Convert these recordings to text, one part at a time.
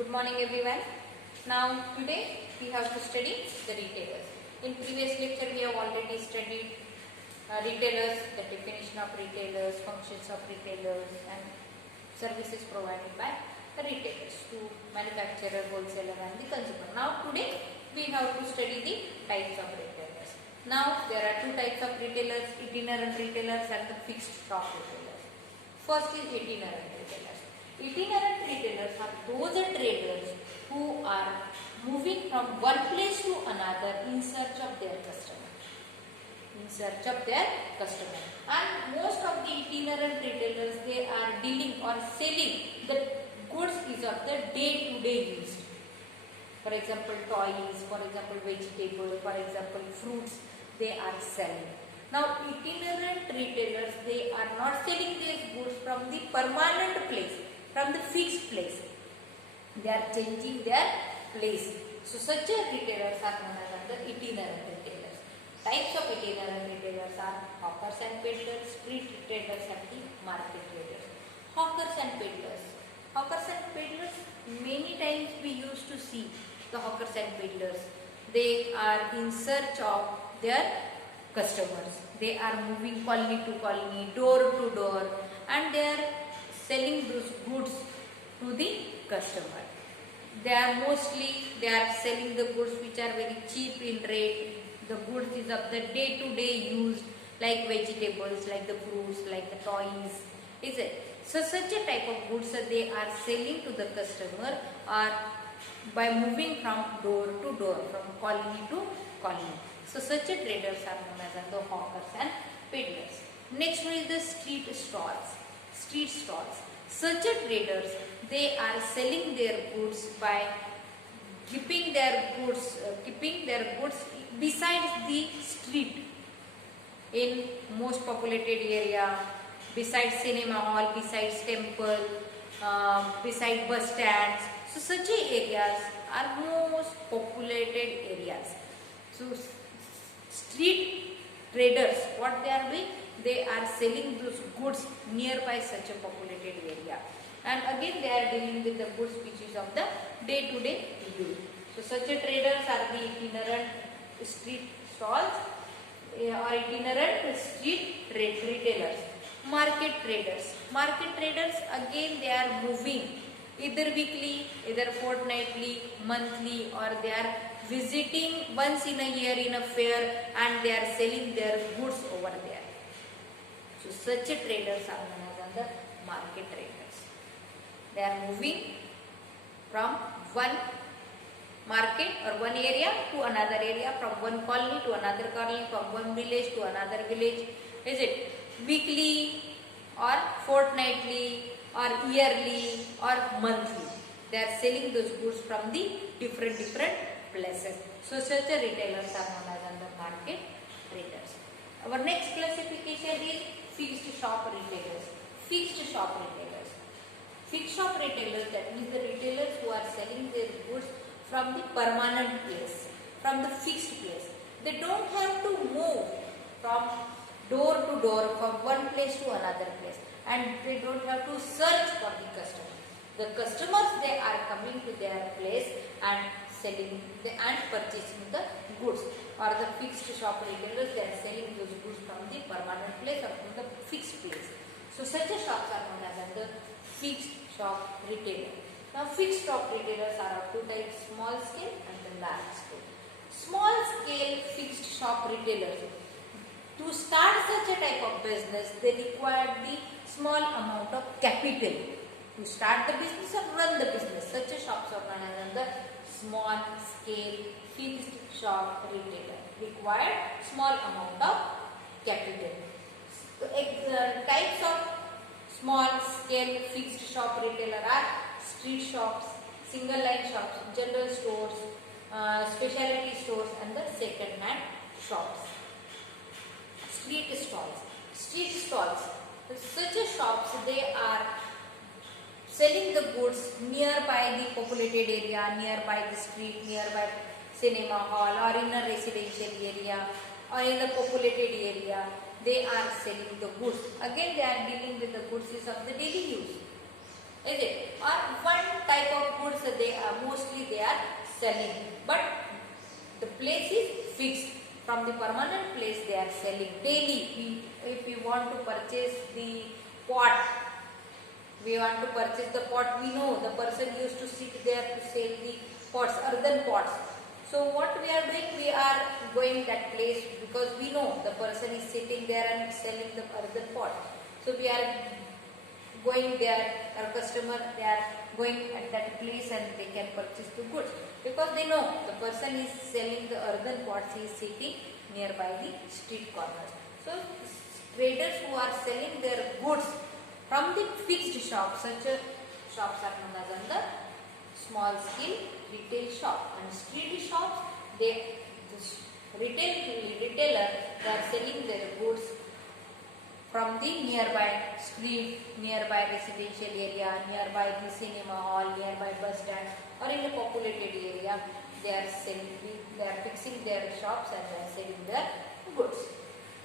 Good morning everyone. Now today we have to study the retailers. In previous lecture we have already studied retailers, the definition of retailers, functions of retailers and services provided by the retailers to manufacturer, wholesaler and the consumer. Now today we have to study the types of retailers. Now there are two types of retailers, itinerant retailers and the fixed shop retailers. First is itinerant retailers. Itinerant retailers are those traders who are moving from one place to another in search of their customer. And most of the itinerant retailers, they are dealing or selling the goods is of the day-to-day use. For example, toys, for example, vegetables, for example, fruits, they are selling. Now, itinerant retailers, they are not selling these goods from the permanent place, from the fixed place. They are changing their place. So, such retailers are known as the itinerant retailers. Types of itinerant retailers are hawkers and peddlers, street traders and the market traders. Hawkers and peddlers. Hawkers and peddlers, many times we used to see the hawkers and peddlers. They are in search of their customers. They are moving colony to colony, door to door, and they are selling those goods to the customer. They are selling the goods which are very cheap in rate. The goods is of the day-to-day use, like vegetables, like the fruits, like the toys. Is it? So such a type of goods they are selling to the customer or by moving from door to door, from colony to colony. So such a traders are known as the hawkers and peddlers. Next one is the street stalls. Street stalls. Such a traders, they are selling their goods by keeping their goods besides the street in most populated area, besides cinema hall, besides temple, beside bus stands. So such areas are most populated areas. So street traders, what they are doing? They are selling those goods nearby such a populated area. And again they are dealing with the goods which is of the day-to-day use. So such a traders are the itinerant street stalls or itinerant street retailers. Market traders. Market traders, again they are moving either weekly, either fortnightly, monthly, or they are visiting once in a year in a fair and they are selling their goods over there. So such a traders are known as the market traders. They are moving from one market or one area to another area, from one colony to another colony, from one village to another village. Is it weekly or fortnightly or yearly or monthly? They are selling those goods from the different places. So such a retailers are known as the market traders. Our next classification is fixed shop retailers. Fixed shop retailers. Fixed shop retailers, that means the retailers who are selling their goods from the permanent place, from the fixed place. They don't have to move from door to door, from one place to another place, and they don't have to search for the customer. The customers, they are coming to their place and selling and purchasing the goods. Or the fixed shop retailers, they are selling those goods from the permanent place or from the fixed place. So such a shops are known as the fixed shop retailer. Now fixed shop retailers are of two types, small scale and the large scale. Small scale fixed shop retailers, to start such a type of business, they require the small amount of capital to start the business or run the business. Such a shops are known as the small scale fixed shop retailer. Required small amount of capital. So, types of small scale fixed shop retailer are street shops, single line shops, general stores, specialty stores and the second hand shops. Street stalls. Street stalls. Such a shops, they are selling the goods nearby the populated area, nearby the street, nearby cinema hall or in a residential area or in the populated area. They are selling the goods. Again they are dealing with the goods of the daily use. Is it? Or one type of goods they mostly they are selling, but the place is fixed. From the permanent place they are selling daily. If we want to purchase the pot, we want to purchase the pot, we know the person used to sit there to sell the pots, earthen pots. So what we are doing, we are going that place because we know the person is sitting there and selling the earthen pot. So we are going there, our customer, they are going at that place and they can purchase the goods because they know the person is selling the earthen pots, he is sitting nearby the street corners. So traders who are selling their goods from the fixed shop, such shops are known as the small scale retail shop, and street shops, the retailer, they are selling their goods from the nearby street, nearby residential area, nearby the cinema hall, nearby bus stand, or in a populated area. They are selling, they are fixing their shops and they are selling their goods.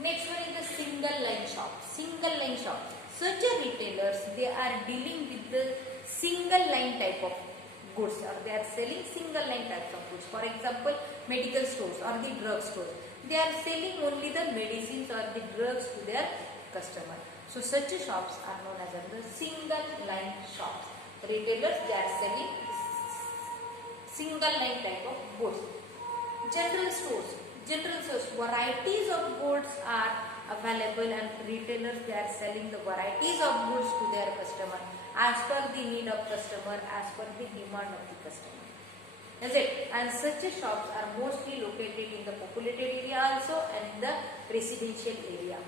Next one is the single line shop. Single line shop. Such a retailers, they are dealing with the single line type of goods, or they are selling single line types of goods. For example, medical stores or the drug stores. They are selling only the medicines or the drugs to their customer. So such shops are known as the single line shops. Retailers, they are selling single line type of goods. General stores. General stores, varieties of goods are available and retailers, they are selling the varieties of goods to their customer as per the need of customer, as per the demand of the customer. Is it? And such shops are mostly located in the populated area also and in the residential area.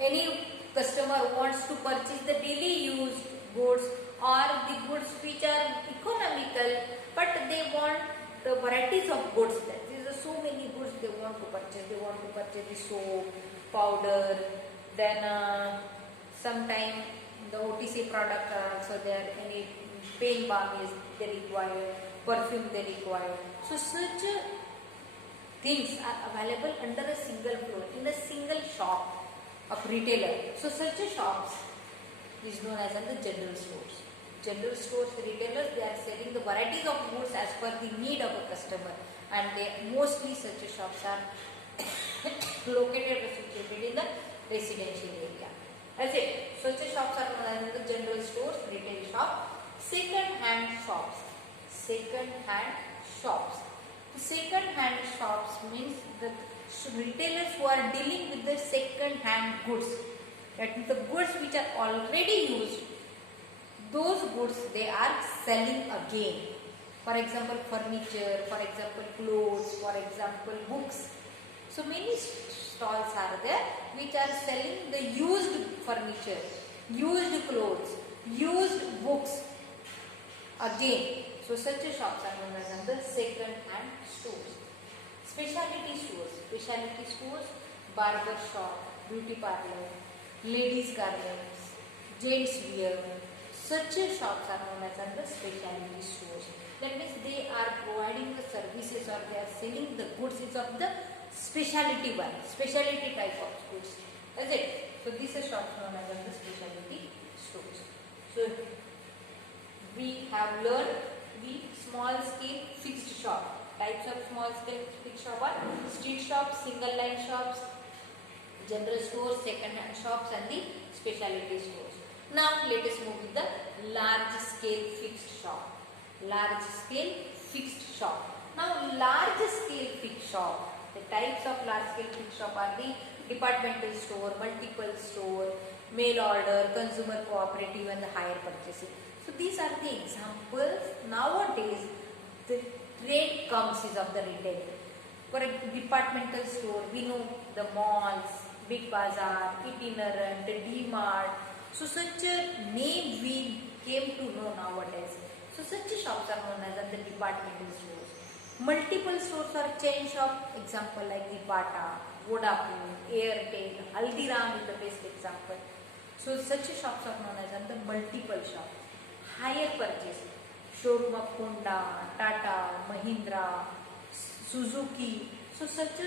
Any customer wants to purchase the daily used goods or the goods which are economical, but they want the varieties of goods. There is so many goods they want to purchase. They want to purchase the soap, powder, then sometime the OTC product are also there. Any pain balm is they require, perfume they require. So such things are available under a single floor in a single shop of retailer. So such shops is known as the general stores. General stores, retailers, they are selling the varieties of goods as per the need of a customer, and they mostly such shops are located or situated in the residential area. As it, such shops are known as the general stores, retail shop. Second hand shops. Second hand shops. The second hand shops means the retailers who are dealing with the second hand goods, that is the goods which are already used, those goods they are selling again. For example, furniture, for example, clothes, for example, books. So many stalls are there which are selling the used furniture, used clothes, used books again. So such shops are known as the second hand stores. Specialty stores. Specialty stores, barber shop, beauty parlor, ladies garments, gents wear. Such shops are known as the specialty stores. That means they are providing the services or they are selling the goods of the specialty one, specialty type of goods. Is it? So these are shops known as the specialty stores. So we have learned the small scale fixed shop. Types of small scale fixed shop are street shops, single line shops, general stores, second hand shops, and the specialty stores. Now let us move with the large scale fixed shop. Large scale fixed shop. Now large scale fixed shop. The types of large scale fixed shop are the departmental store, multiple store, mail order, consumer cooperative, and the hire purchasing. So these are the examples. Nowadays the trade comes is of the retail. For a departmental store, we know the malls, Big Bazaar, Itinerant, D-Mart. So such a name we came to know nowadays. So such shops are known as the departmental stores. Multiple stores are chain shop. Example like the Bata, Vodafone, Airtel, Haldiram is the best example. So such shops are known as the multiple shop. Hire purchase. Showroom of Honda, Tata, Mahindra, Suzuki. So such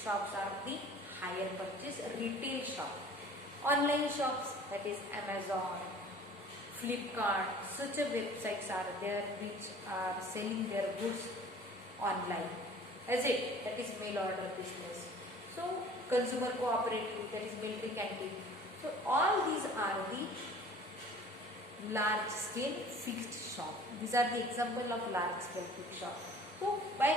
shops are the hire purchase retail shop. Online shops, that is Amazon, Flipkart, such a websites are there which are selling their goods online. As it, that is mail order business. So consumer cooperative, that is military canteen. So all these are the large scale fixed shop. These are the example of large scale fixed shop. So by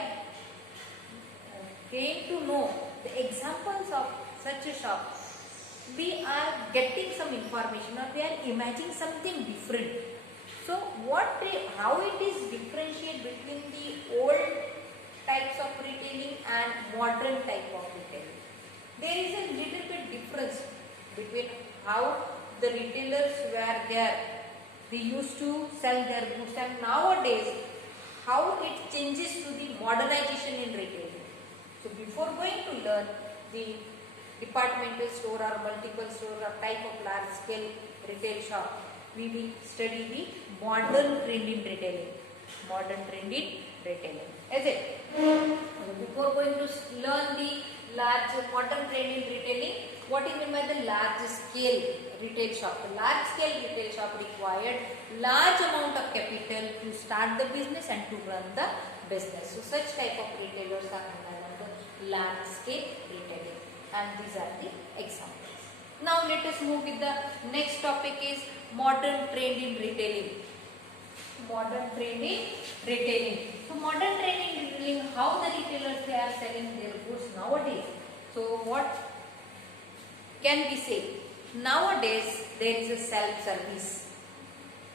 getting to know the examples of such a shop, we are getting some information or we are imagining something different. So how it is differentiate between the old types of retailing and modern type of retailing. There is a little bit difference between how the retailers were there, they used to sell their goods, and nowadays how it changes to the modernization in retailing. So before going to learn the departmental store or multiple store or type of large scale retail shop, we will study the modern trend in retailing. Modern trend in retailing. Is it? Before going to learn the large modern trend in retailing, what is meant by the large scale retail shop? The large scale retail shop required large amount of capital to start the business and to run the business. So such type of retailers are known as the large scale retailing, and these are the examples. Now let us move with the next topic is modern trend in retailing. Modern trend in retailing. So modern trend in retailing, how the retailers they are selling their goods nowadays. So what can we say? Nowadays there is a self-service.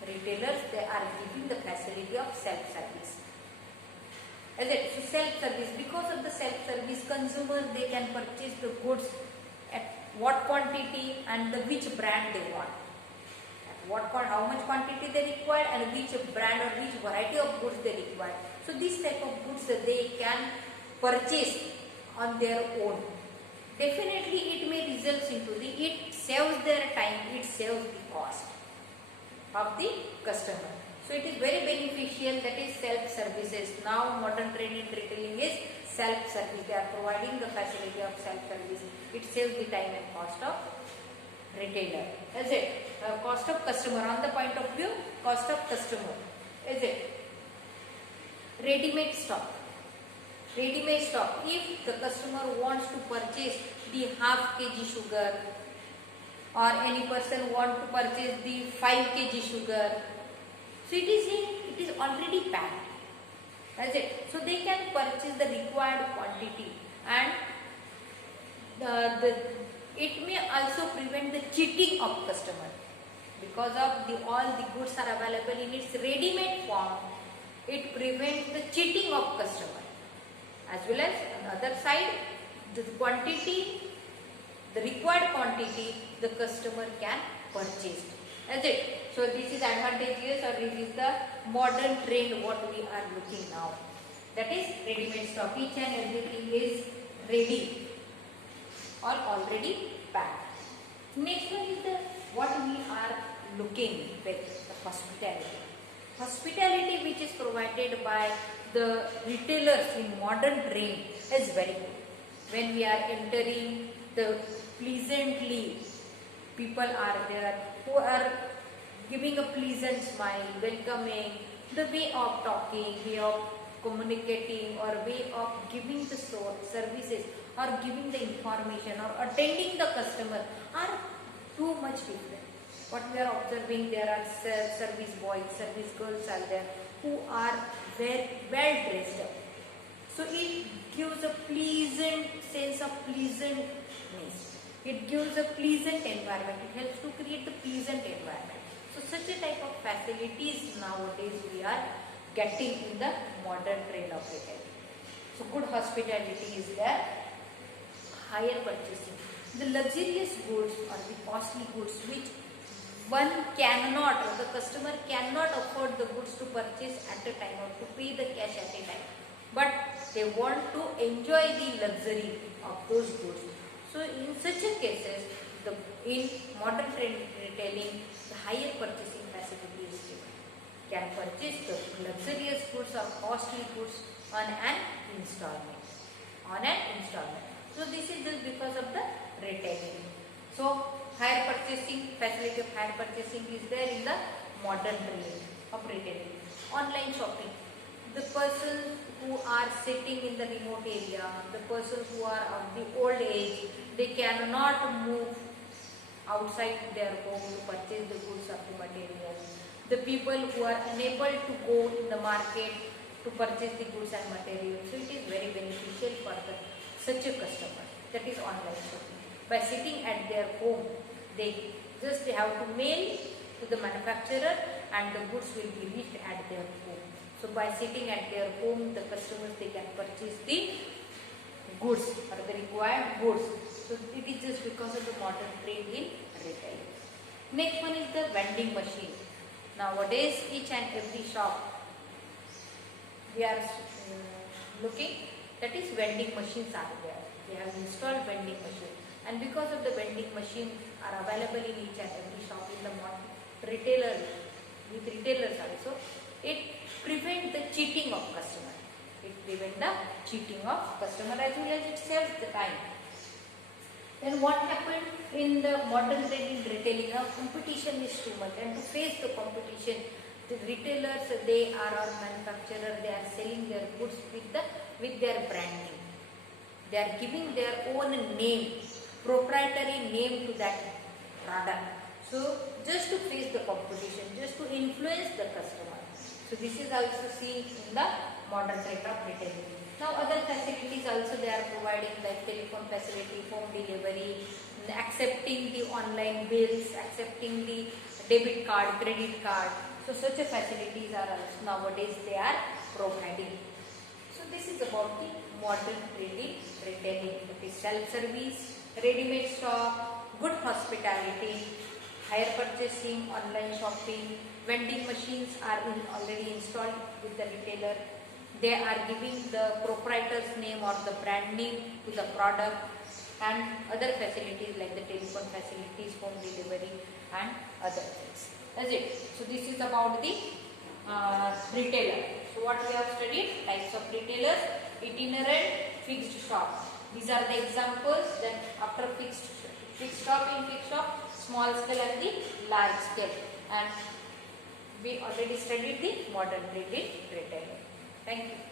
Retailers they are giving the facility of self-service. Is it? So self-service, because of the self-service, consumers they can purchase the goods at what quantity and the which brand they want. How much quantity they require and which brand or which variety of goods they require. So this type of goods they can purchase on their own. Definitely it may result into it saves their time, it saves the cost of the customer. So it is very beneficial, that is self-services. Now modern trend in retailing is self-service. They are providing the facility of self-service. It saves the time and cost of retailer. Is it? Cost of customer, on the point of view, cost of customer. Is it? Ready-made stock. Ready-made stock. If the customer wants to purchase the half kg sugar, or any person want to purchase the 5 kg sugar, so it is already packed. Is it? So they can purchase the required quantity, and it may also prevent the cheating of customer, because of all the goods are available in its ready-made form. It prevents the cheating of customer, as well as on the other side, the quantity, the required quantity, the customer can purchase. Is it? So this is advantageous, or this is the modern trend what we are looking now. That is ready-made stock. Each and everything is ready or already packed. Next one is what we are looking with, the hospitality. Hospitality which is provided by the retailers in modern trade is very good. When we are entering, the pleasantly people are there who are giving a pleasant smile, welcoming, the way of talking, way of communicating, or way of giving the services or giving the information or attending the customer are too much different. What we are observing, there are service boys, service girls are there who are very well dressed up. So it gives a pleasant sense of pleasantness. It gives a pleasant environment. It helps to create the pleasant environment. So such a type of facilities nowadays we are getting in the modern trade of retail. So good hospitality is there. Higher purchasing. The luxurious goods or the costly goods which one cannot, or the customer cannot afford the goods to purchase at a time or to pay the cash at a time, but they want to enjoy the luxury of those goods. So in such a cases, in modern trade retailing, the higher purchasing facility is given. Can purchase the luxurious goods or costly goods on an installment. So this is just because of the retailing. So higher purchasing, facility of higher purchasing is there in the modern trade of retailing. Online shopping. The person who are sitting in the remote area, the person who are of the old age, they cannot move outside their home to purchase the goods or the materials. The people who are unable to go in the market to purchase the goods and materials. So it is very beneficial for such a customer. That is online shopping. By sitting at their home, they just have to mail to the manufacturer and the goods will be reached at their home. So by sitting at their home, the customers, they can purchase the goods or the required goods. So it is just because of the modern trade in retail. Next one is the vending machine. Nowadays, each and every shop we are looking, that is vending machines are there. They have installed vending machine, and because of the vending machines are available in each and every shop in the retailer, with retailers also, it prevents the cheating of customer. It prevents the cheating of customer as well as it saves the time. Then what happened in the modern trade in retailing? Now competition is too much, and to face the competition, the retailers, they are our manufacturer, they are selling their goods with their branding. They are giving their own name, proprietary name to that product. So just to face the competition, just to influence the customer. So this is also seen in the modern trade of retailing. Now other facilities also they are providing, like telephone facility, home delivery, accepting the online bills, accepting the debit card, credit card. So such a facilities are also nowadays they are providing. So this is about the modern trade retailing. It is self-service, ready-made stock, good hospitality, hire purchasing, online shopping, vending machines are already installed with the retailer. They are giving the proprietor's name or the brand name to the product, and other facilities like the telephone facilities, home delivery and other things. That's it. So this is about the retailer. So what we have studied, types of retailers, itinerant, fixed shop. These are the examples. Then after fixed shop, in fixed shop, small scale and the large scale. And we already studied the modern trade in retailing. Thank you.